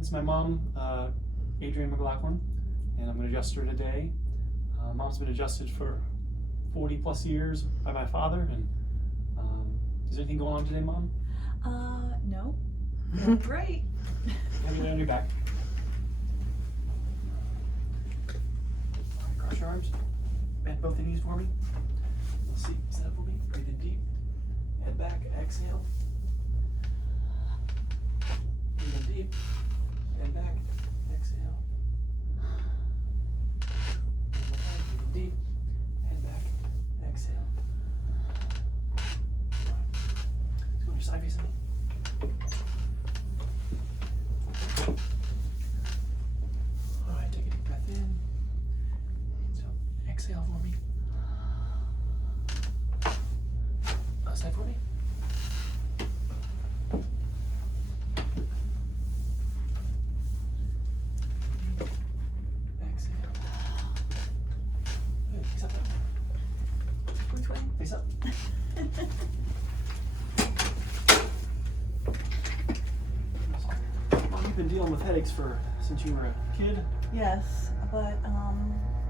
is my mom, Adrienne McLaughlin, and I'm going to adjust her today. Mom's been adjusted for 40 plus years by my father. And is there anything going on today, Mom? No. Feeling great. Have you lay on your back. All right, cross your arms. Bend both the knees for me. Let's see. Set up for me. Breathe in deep. Head back. Exhale. Breathe in deep. Head back. Exhale. Breathe in deep. Head back. Exhale. Let's go to your side facing me. All right, take a deep breath in. So exhale for me. Side for me. Exhale. Good. Face up that way. Which way? Face up. Mom, you've been dealing with headaches since you were a kid. Yes, but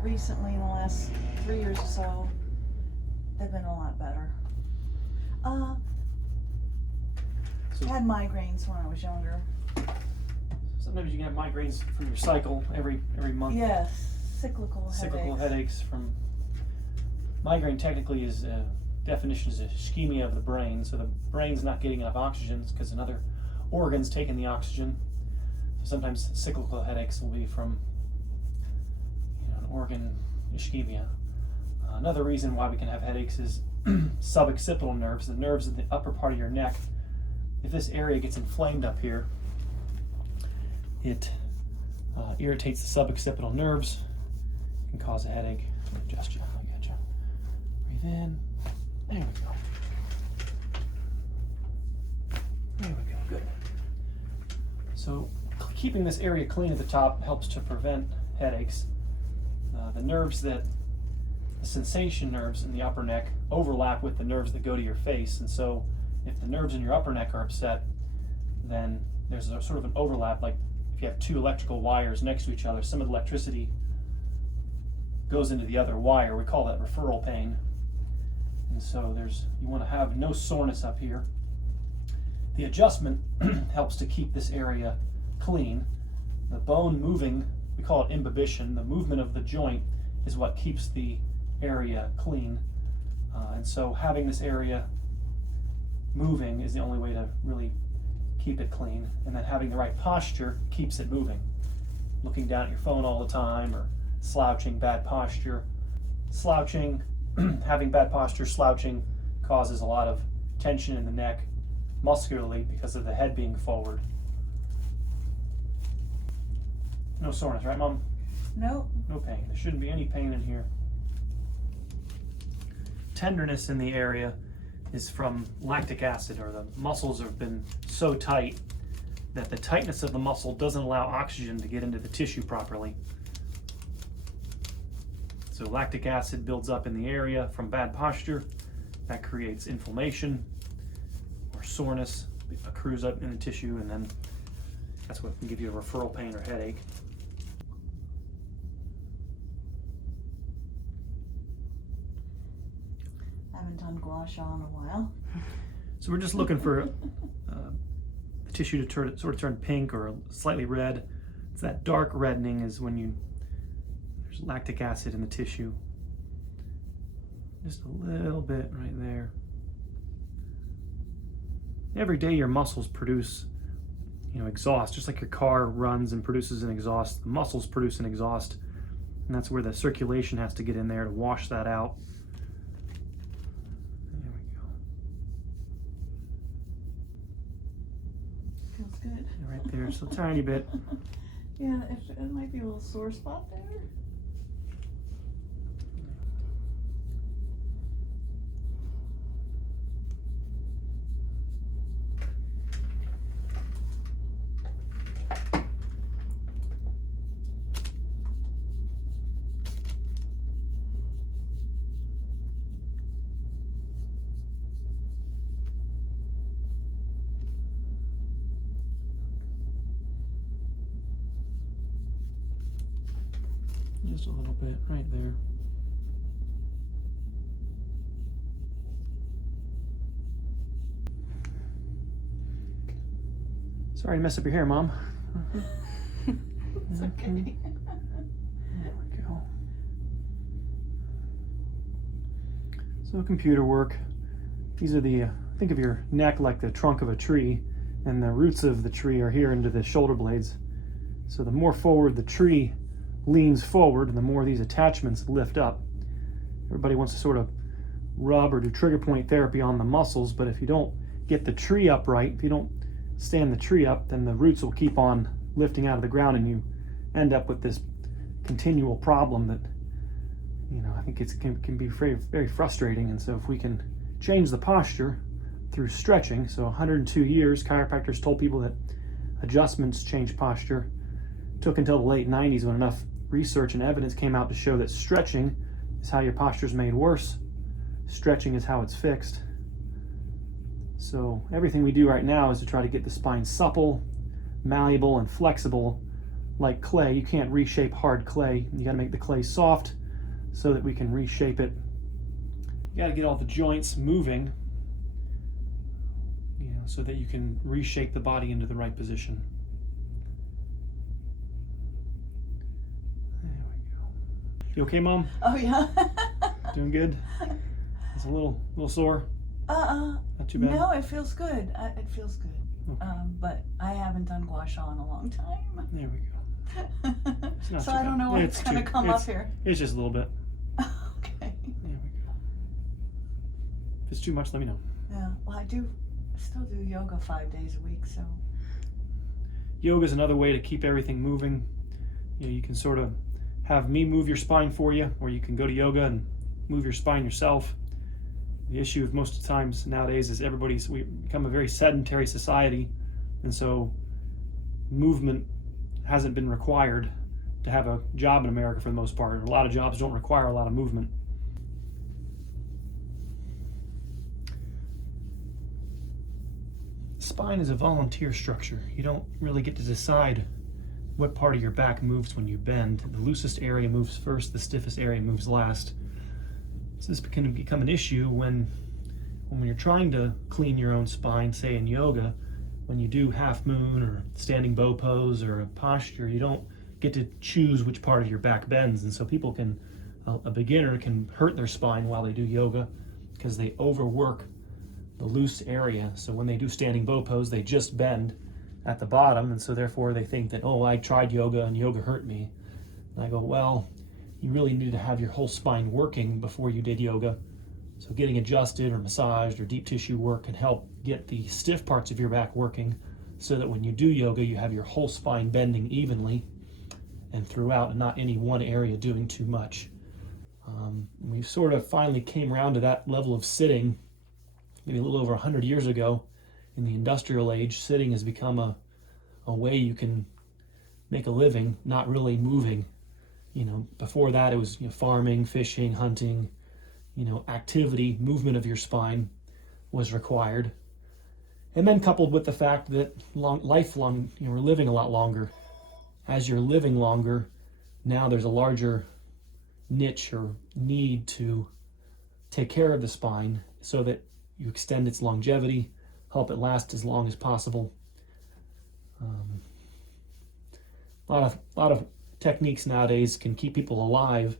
recently in the last 3 years or so, they've been a lot better. So I had migraines when I was younger. sometimes you can have migraines from your cycle every month. Yes, cyclical Headaches from migraine. Technically, is definition is ischemia of the brain. So the brain's not getting enough oxygen because another organ's taking the oxygen. So sometimes cyclical headaches will be from an organ ischemia. Another reason why we can have headaches is suboccipital nerves, the nerves in the upper part of your neck. If this area gets inflamed up here, it irritates the suboccipital nerves, can cause a headache. Adjust you, I got you. Breathe in. There we go. There we go, good. So keeping this area clean at the top helps to prevent headaches. The sensation nerves in the upper neck overlap with the nerves that go to your face, and so if the nerves in your upper neck are upset, then there's a sort of an overlap. Like if you have two electrical wires next to each other, some of the electricity goes into the other wire. We call that referral pain. And so you want to have no soreness up here. The adjustment helps to keep this area clean. The bone moving, we call it imbibition. The movement of the joint is what keeps the area clean. And so having this area moving is the only way to really keep it clean. And then having the right posture keeps it moving. Looking down at your phone all the time or slouching, bad posture. Slouching, having bad posture, slouching causes a lot of tension in the neck muscularly because of the head being forward. No soreness, right, Mom? No. No pain. There shouldn't be any pain in here. Tenderness in the area is from lactic acid, or the muscles have been so tight that the tightness of the muscle doesn't allow oxygen to get into the tissue properly. So lactic acid builds up in the area from bad posture. That creates inflammation or soreness. It accrues up in the tissue, and then that's what can give you a referral pain or headache. I haven't done gua sha in a while. So we're just looking for the tissue to sort of turn pink or slightly red. It's that dark reddening is when there's lactic acid in the tissue. Just a little bit right there. Every day your muscles produce, exhaust, just like your car runs and produces an exhaust. The muscles produce an exhaust, and that's where the circulation has to get in there to wash that out. There we go. Feels good. Right there, just a tiny bit. Yeah, it might be a little sore spot there. Just a little bit right there. Sorry to mess up your hair, Mom. It's okay. There we go. So computer work. These are the, think of your neck like the trunk of a tree, and the roots of the tree are here into the shoulder blades. So the more forward the tree leans forward, and the more these attachments lift up. Everybody wants to sort of rub or do trigger point therapy on the muscles, but if you don't get the tree upright, if you don't stand the tree up, then the roots will keep on lifting out of the ground, and you end up with this continual problem that, you know, I think it can be very, very frustrating. And so if we can change the posture through stretching, so 102 years, chiropractors told people that adjustments change posture. It took until the late 90s when enough research and evidence came out to show that stretching is how your posture is made worse. Stretching is how it's fixed. So everything we do right now is to try to get the spine supple, malleable, and flexible like clay. You can't reshape hard clay. You got to make the clay soft so that we can reshape it. You got to get all the joints moving, you know, so that you can reshape the body into the right position. There we go. You okay, Mom? Oh yeah. Doing good? It's a little sore? Not too bad? No, it feels good. It feels good. Okay. But I haven't done gua sha in a long time. There we go. It's not So too I don't bad. know what's going to come up here. It's just a little bit. Okay. There we go. If it's too much, let me know. Yeah. Well, I still do yoga 5 days a week, so. Yoga is another way to keep everything moving. You know, you can sort of have me move your spine for you, or you can go to yoga and move your spine yourself. The issue with most of the times nowadays is we become a very sedentary society, and so movement hasn't been required to have a job in America for the most part. A lot of jobs don't require a lot of movement. Spine is a volunteer structure. You don't really get to decide what part of your back moves when you bend. The loosest area moves first, the stiffest area moves last. So this can become an issue when you're trying to clean your own spine, say in yoga, when you do half moon or standing bow pose or a posture, you don't get to choose which part of your back bends. And so a beginner can hurt their spine while they do yoga because they overwork the loose area. So when they do standing bow pose, they just bend at the bottom. And so therefore they think that, oh, I tried yoga and yoga hurt me. And I go, well, you really needed to have your whole spine working before you did yoga. So getting adjusted or massaged or deep tissue work can help get the stiff parts of your back working so that when you do yoga, you have your whole spine bending evenly and throughout and not any one area doing too much. We sort of finally came around to that level of sitting maybe a little over 100 years ago. In the industrial age, sitting has become a way you can make a living, not really moving. You know, before that it was, you know, farming, fishing, hunting, you know, activity, movement of your spine was required. And then coupled with the fact that lifelong, you know, we're living a lot longer. As you're living longer, now there's a larger niche or need to take care of the spine so that you extend its longevity, help it last as long as possible. A lot of techniques nowadays can keep people alive,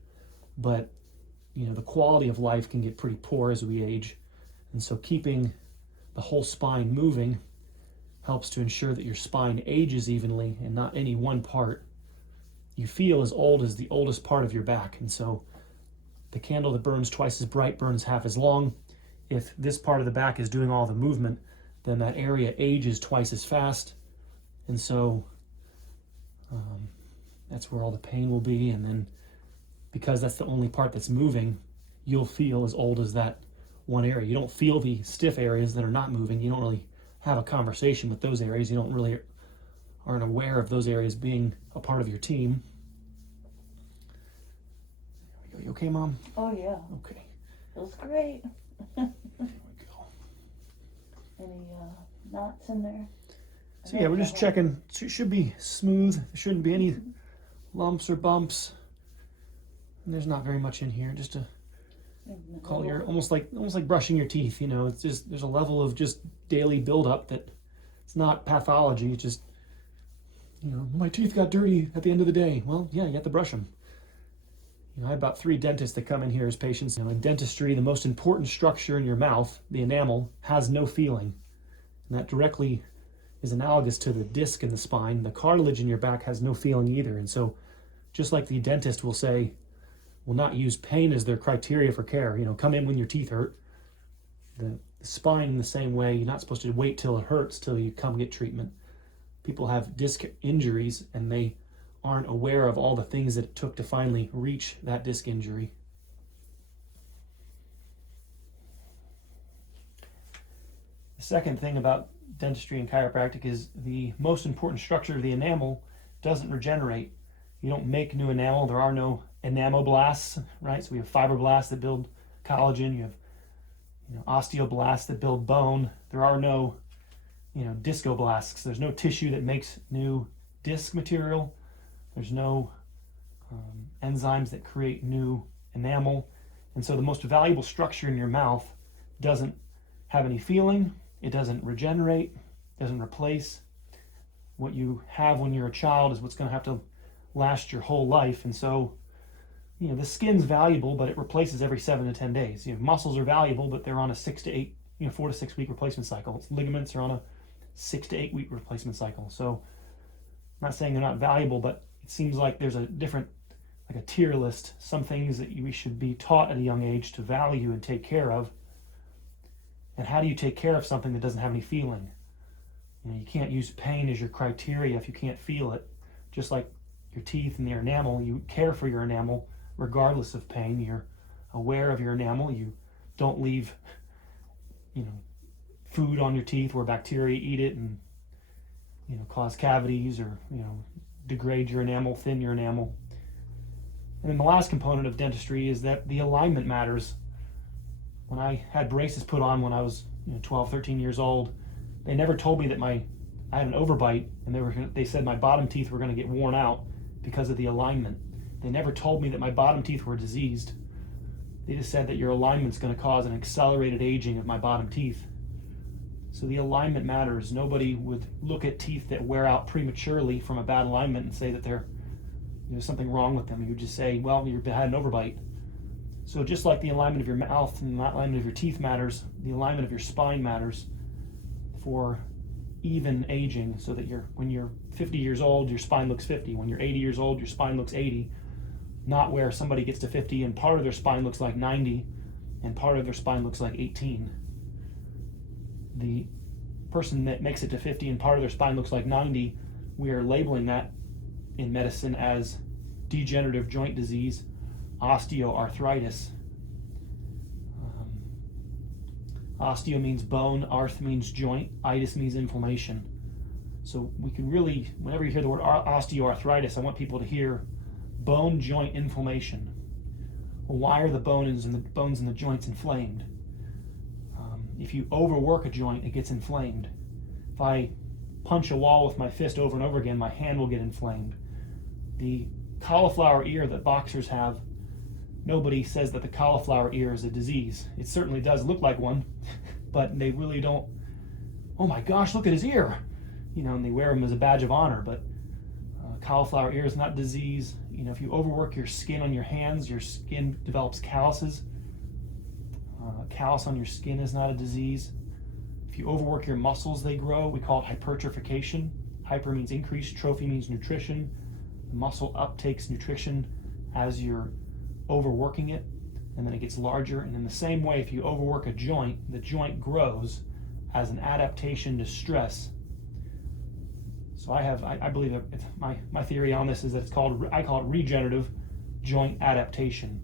but you know, the quality of life can get pretty poor as we age. And so keeping the whole spine moving helps to ensure that your spine ages evenly and not any one part. You feel as old as the oldest part of your back. And so the candle that burns twice as bright burns half as long. If this part of the back is doing all the movement, then that area ages twice as fast. And so that's where all the pain will be. And then because that's the only part that's moving, you'll feel as old as that one area. You don't feel the stiff areas that are not moving. You don't really have a conversation with those areas. You don't really aren't aware of those areas being a part of your team. There we go. You okay, Mom? Oh yeah. Okay. Feels great. There we go. Any knots in there? So yeah, we're just checking. It should be smooth. There shouldn't be any lumps or bumps. And there's not very much in here, just to call your almost like brushing your teeth. You know, it's just there's a level of just daily buildup that it's not pathology. It's just, you know, my teeth got dirty at the end of the day. Well, yeah, you have to brush them. You know, I have about 3 dentists that come in here as patients. You know, in dentistry, the most important structure in your mouth, the enamel, has no feeling, and that directly is analogous to the disc in the spine. The cartilage in your back has no feeling either, and so just like the dentist will say, will not use pain as their criteria for care. You know, come in when your teeth hurt. The spine in the same way, you're not supposed to wait till it hurts till you come get treatment. People have disc injuries and they aren't aware of all the things that it took to finally reach that disc injury. The second thing about dentistry and chiropractic is the most important structure of the enamel doesn't regenerate. You don't make new enamel. There are no enamoblasts, right? So we have fibroblasts that build collagen. You have, you know, osteoblasts that build bone. There are no, you know, discoblasts. There's no tissue that makes new disc material. There's no enzymes that create new enamel. And so the most valuable structure in your mouth doesn't have any feeling. It doesn't regenerate, doesn't replace. What you have when you're a child is what's going to have to last your whole life. And so, you know, the skin's valuable, but it replaces every 7 to 10 days. You know, muscles are valuable, but they're on a 6 to 8, 4 to 6 week replacement cycle. Ligaments are on a 6 to 8 week replacement cycle. So I'm not saying they're not valuable, but it seems like there's a different, like a tier list, some things that we should be taught at a young age to value and take care of. And how do you take care of something that doesn't have any feeling? You know, you can't use pain as your criteria if you can't feel it. Just like your teeth and your enamel, you care for your enamel regardless of pain. You're aware of your enamel. You don't leave, you know, food on your teeth where bacteria eat it and, you know, cause cavities or, you know, degrade your enamel, thin your enamel. And then the last component of dentistry is that the alignment matters. When I had braces put on when I was, 12, 13 years old, they never told me that I had an overbite, and they said my bottom teeth were going to get worn out because of the alignment. They never told me that my bottom teeth were diseased. They just said that your alignment's going to cause an accelerated aging of my bottom teeth. So the alignment matters. Nobody would look at teeth that wear out prematurely from a bad alignment and say that there's something wrong with them. You would just say, well, you had an overbite. So just like the alignment of your mouth and the alignment of your teeth matters, the alignment of your spine matters for even aging, so that when you're 50 years old, your spine looks 50. When you're 80 years old, your spine looks 80. Not where somebody gets to 50 and part of their spine looks like 90 and part of their spine looks like 18. The person that makes it to 50 and part of their spine looks like 90, we are labeling that in medicine as degenerative joint disease, osteoarthritis. Osteo means bone, arth means joint, itis means inflammation. So we can really, whenever you hear the word osteoarthritis, I want people to hear bone joint inflammation. Well, why are the bones and the joints inflamed? If you overwork a joint, it gets inflamed. If I punch a wall with my fist over and over again, my hand will get inflamed. The cauliflower ear that boxers have, nobody says that the cauliflower ear is a disease. It certainly does look like one, but they really don't, oh my gosh, look at his ear. And they wear them as a badge of honor, but cauliflower ear is not disease. If you overwork your skin on your hands, your skin develops calluses. Callus on your skin is not a disease. If you overwork your muscles, they grow. We call it hypertrophication. Hyper means increase, trophy means nutrition. The muscle uptakes nutrition as you're overworking it, and then it gets larger. And in the same way, if you overwork a joint, the joint grows as an adaptation to stress. So I believe that my theory on this is that I call it regenerative joint adaptation.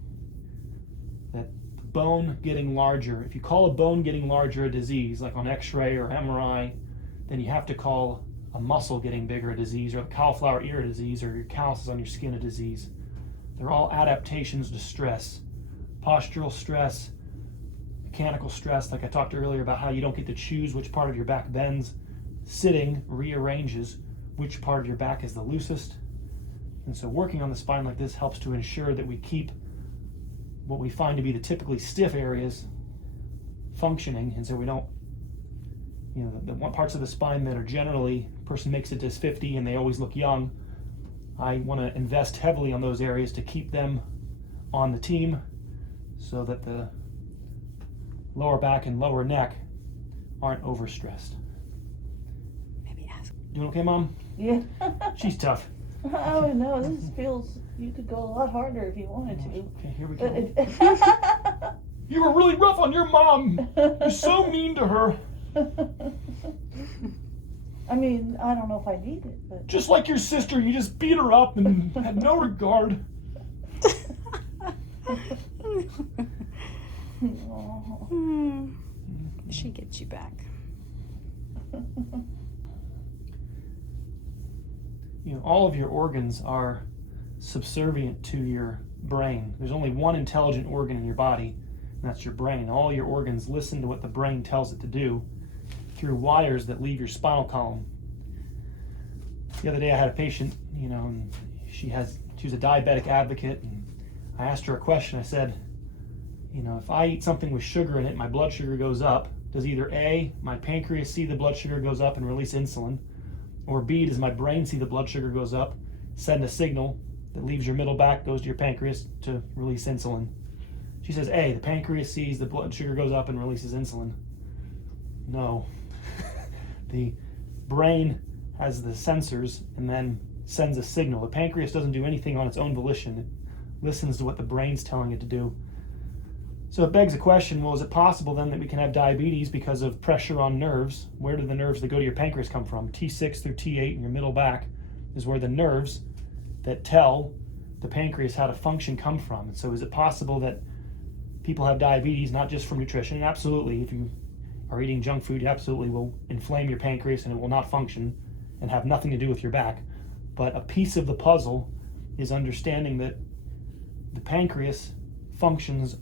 That the bone getting larger, if you call a bone getting larger a disease, like on X-ray or MRI, then you have to call a muscle getting bigger a disease, or a cauliflower ear a disease, or your calluses on your skin a disease. They're all adaptations to stress. Postural stress, mechanical stress, like I talked earlier about how you don't get to choose which part of your back bends. Sitting rearranges which part of your back is the loosest. And so working on the spine like this helps to ensure that we keep what we find to be the typically stiff areas functioning, and so we don't, the one parts of the spine that are generally, person makes it to 50 and they always look young, I want to invest heavily on those areas to keep them on the team so that the lower back and lower neck aren't overstressed. Maybe ask. Doing okay, Mom? Yeah. She's tough. Oh no, this feels, you could go a lot harder if you wanted to. Okay, here we But go. You were really rough on your mom. You're so mean to her. I mean, I don't know if I need it, but Just like your sister, you just beat her up and had no regard. oh. She gets you back. All of your organs are subservient to your brain. There's only one intelligent organ in your body, and that's your brain. All your organs listen to what the brain tells it to do through wires that leave your spinal column. The other day I had a patient, and she was a diabetic advocate, and I asked her a question. I said, if I eat something with sugar in it, my blood sugar goes up. Does either A, my pancreas see the blood sugar goes up and release insulin, or B, does my brain see the blood sugar goes up, send a signal that leaves your middle back, goes to your pancreas to release insulin? She says A, the pancreas sees the blood sugar goes up and releases insulin. No. The brain has the sensors and then sends a signal. The pancreas doesn't do anything on its own volition. It listens to what the brain's telling it to do. So it begs the question, well, is it possible then that we can have diabetes because of pressure on nerves? Where do the nerves that go to your pancreas come from? T6 through T8 in your middle back is where the nerves that tell the pancreas how to function come from. And so is it possible that people have diabetes not just from nutrition? And absolutely, if you are eating junk food, you absolutely will inflame your pancreas and it will not function and have nothing to do with your back. But a piece of the puzzle is understanding that the pancreas functions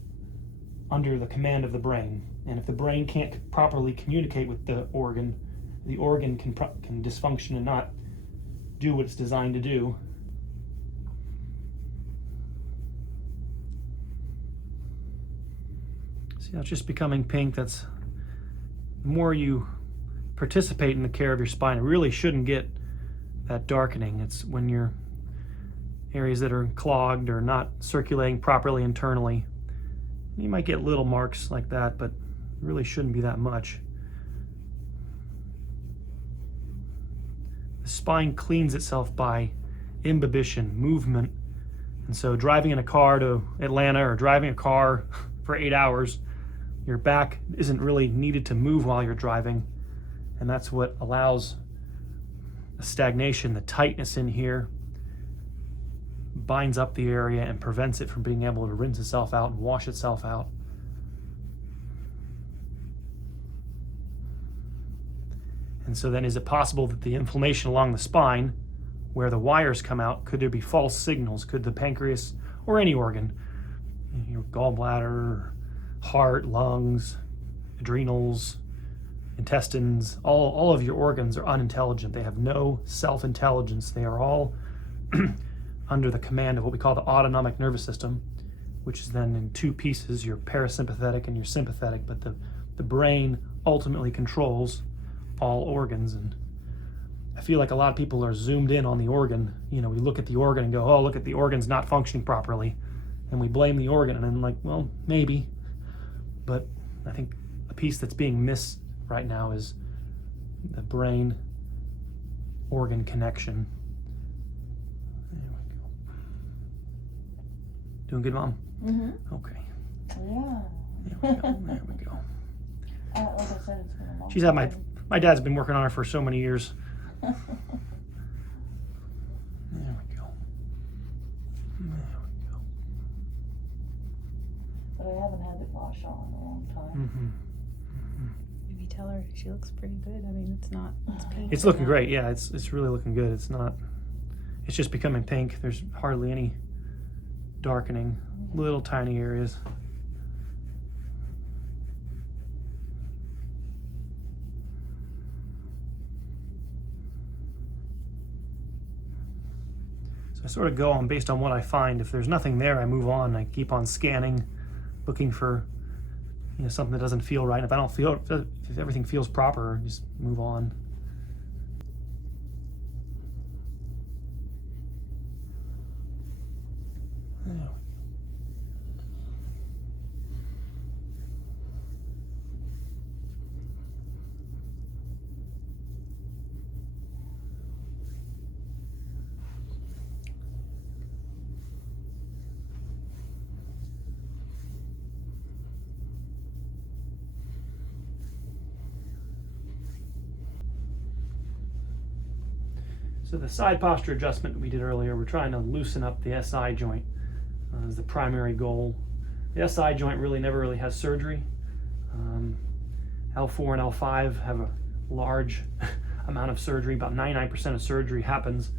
under the command of the brain, and if the brain can't properly communicate with the organ can dysfunction and not do what it's designed to do. See how it's just becoming pink? That's the more you participate in the care of your spine, it really shouldn't get that darkening. It's when your areas that are clogged or not circulating properly internally. You might get little marks like that, but it really shouldn't be that much. The spine cleans itself by imbibition, movement. And so driving in a car to Atlanta or driving a car for 8 hours, your back isn't really needed to move while you're driving. And that's what allows the stagnation, the tightness in here, binds up the area and prevents it from being able to rinse itself out and wash itself out. And so then is it possible that the inflammation along the spine, where the wires come out, could there be false signals? Could the pancreas or any organ, your gallbladder, heart, lungs, adrenals, intestines, all of your organs are unintelligent. They have no self-intelligence. They are all under the command of what we call the autonomic nervous system, which is then in two pieces, your parasympathetic and your sympathetic, but the brain ultimately controls all organs. And I feel like a lot of people are zoomed in on the organ. We look at the organ and go, oh, look at the organ's not functioning properly, and we blame the organ. And I'm like, well, maybe, but I think a piece that's being missed right now is the brain organ connection. Doing good, Mom? Mm-hmm. Okay. Yeah. There we go. There we go. Like I said, it's been a long She's had time. my dad's been working on her for so many years. There we go. There we go. But I haven't had the gouache on in a long time. Mm-hmm. Maybe tell her she looks pretty good. I mean, it's pink. It's looking great. Yeah, it's really looking good. It's just becoming pink. There's hardly any darkening, little tiny areas. So I sort of go on based on what I find. If there's nothing there, I move on. I keep on scanning looking for something that doesn't feel right. If I don't feel, if everything feels proper, just move on. Yeah. So the side posture adjustment we did earlier, we're trying to loosen up the SI joint as the primary goal. The SI joint never really has surgery. L4 and L5 have a large amount of surgery. About 99% of surgery happens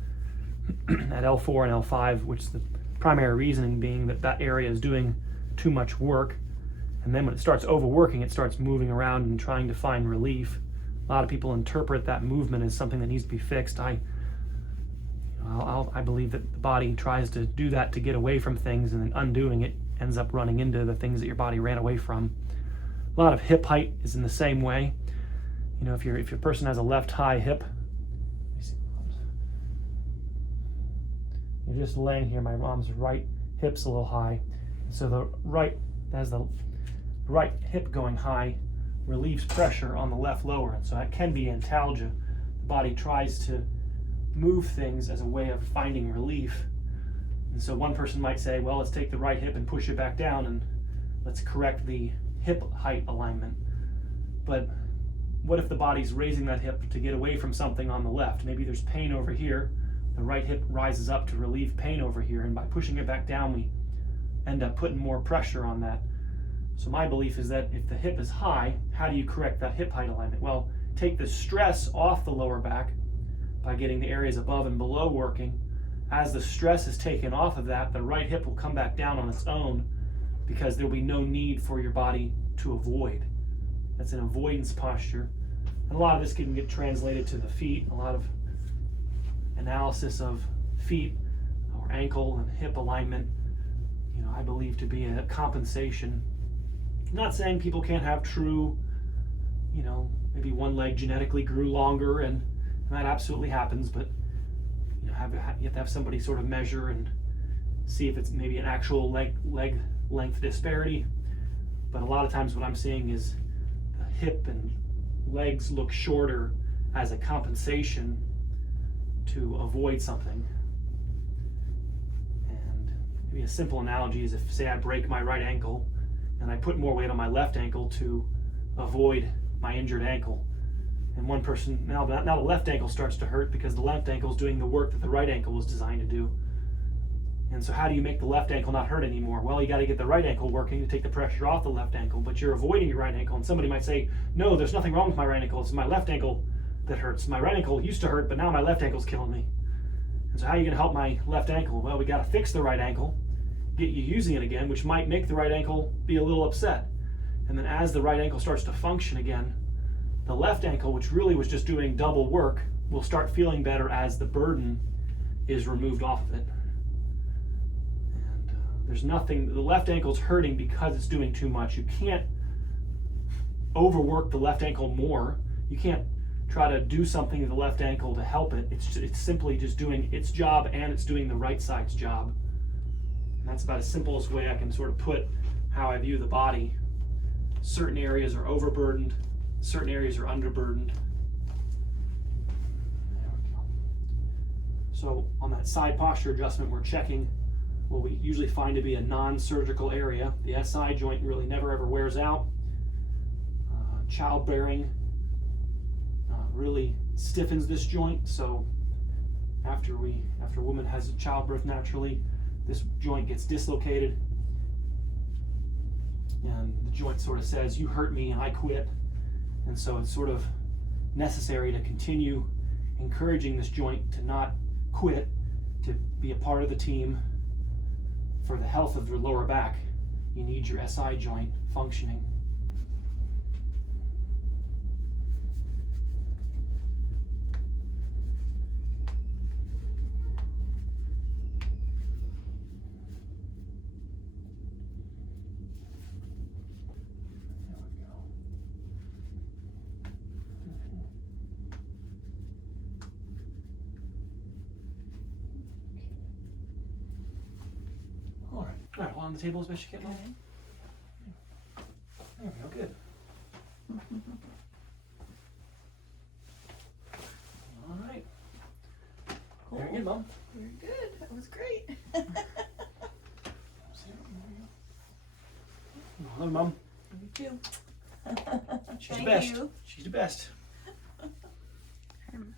at L4 and L5, which the primary reasoning being that that area is doing too much work. And then when it starts overworking, it starts moving around and trying to find relief. A lot of people interpret that movement as something that needs to be fixed. I believe that the body tries to do that to get away from things, and then undoing it ends up running into the things that your body ran away from. A lot of hip height is in the same way. If your person has a left high hip, you're just laying here, my mom's right hip's a little high. So the right hip going high relieves pressure on the left lower, and so that can be antalgia. The body tries to move things as a way of finding relief. And so one person might say, well, let's take the right hip and push it back down and let's correct the hip height alignment. But what if the body's raising that hip to get away from something on the left? Maybe there's pain over here. The right hip rises up to relieve pain over here, and by pushing it back down, we end up putting more pressure on that. So my belief is that if the hip is high, how do you correct that hip height alignment? Well, take the stress off the lower back by getting the areas above and below working. As the stress is taken off of that, the right hip will come back down on its own, because there will be no need for your body to avoid. That's an avoidance posture. And a lot of this can get translated to the feet. A lot of analysis of feet or ankle and hip alignment, I believe to be a compensation. I'm not saying people can't have true, maybe one leg genetically grew longer, and that absolutely happens, but you have to have somebody sort of measure and see if it's maybe an actual leg length disparity. But a lot of times what I'm seeing is the hip and legs look shorter as a compensation to avoid something. And maybe a simple analogy is if, say, I break my right ankle and I put more weight on my left ankle to avoid my injured ankle. And one person, now the left ankle starts to hurt because the left ankle is doing the work that the right ankle was designed to do. And so how do you make the left ankle not hurt anymore? Well, you got to get the right ankle working to take the pressure off the left ankle, but you're avoiding your right ankle. And somebody might say, no, there's nothing wrong with my right ankle. It's my left ankle that hurts. My right ankle used to hurt, but now my left ankle's killing me. And so how are you going to help my left ankle? Well, we got to fix the right ankle, get you using it again, which might make the right ankle be a little upset. And then as the right ankle starts to function again, the left ankle, which really was just doing double work, will start feeling better as the burden is removed off of it. And there's nothing, the left ankle's hurting because it's doing too much. You can't overwork the left ankle more. You can't try to do something to the left ankle to help it. It's simply just doing its job, and it's doing the right side's job. And that's about as simple as way I can sort of put how I view the body. Certain areas are overburdened, certain areas are underburdened. There we go. So on that side posture adjustment, we're checking what we usually find to be a non-surgical area. The SI joint really never ever wears out. Childbearing really stiffens this joint, so after a woman has a childbirth naturally, this joint gets dislocated, and the joint sort of says, you hurt me and I quit. And so it's sort of necessary to continue encouraging this joint to not quit, to be a part of the team. For the health of your lower back, you need your SI joint functioning. All right, hold on the table as best you can, Mom. Okay. There we go, good. All right. Cool. Very good, Mom. Very good. That was great. I love Mom. You too. She's Thank the best. you. She's the best. Um,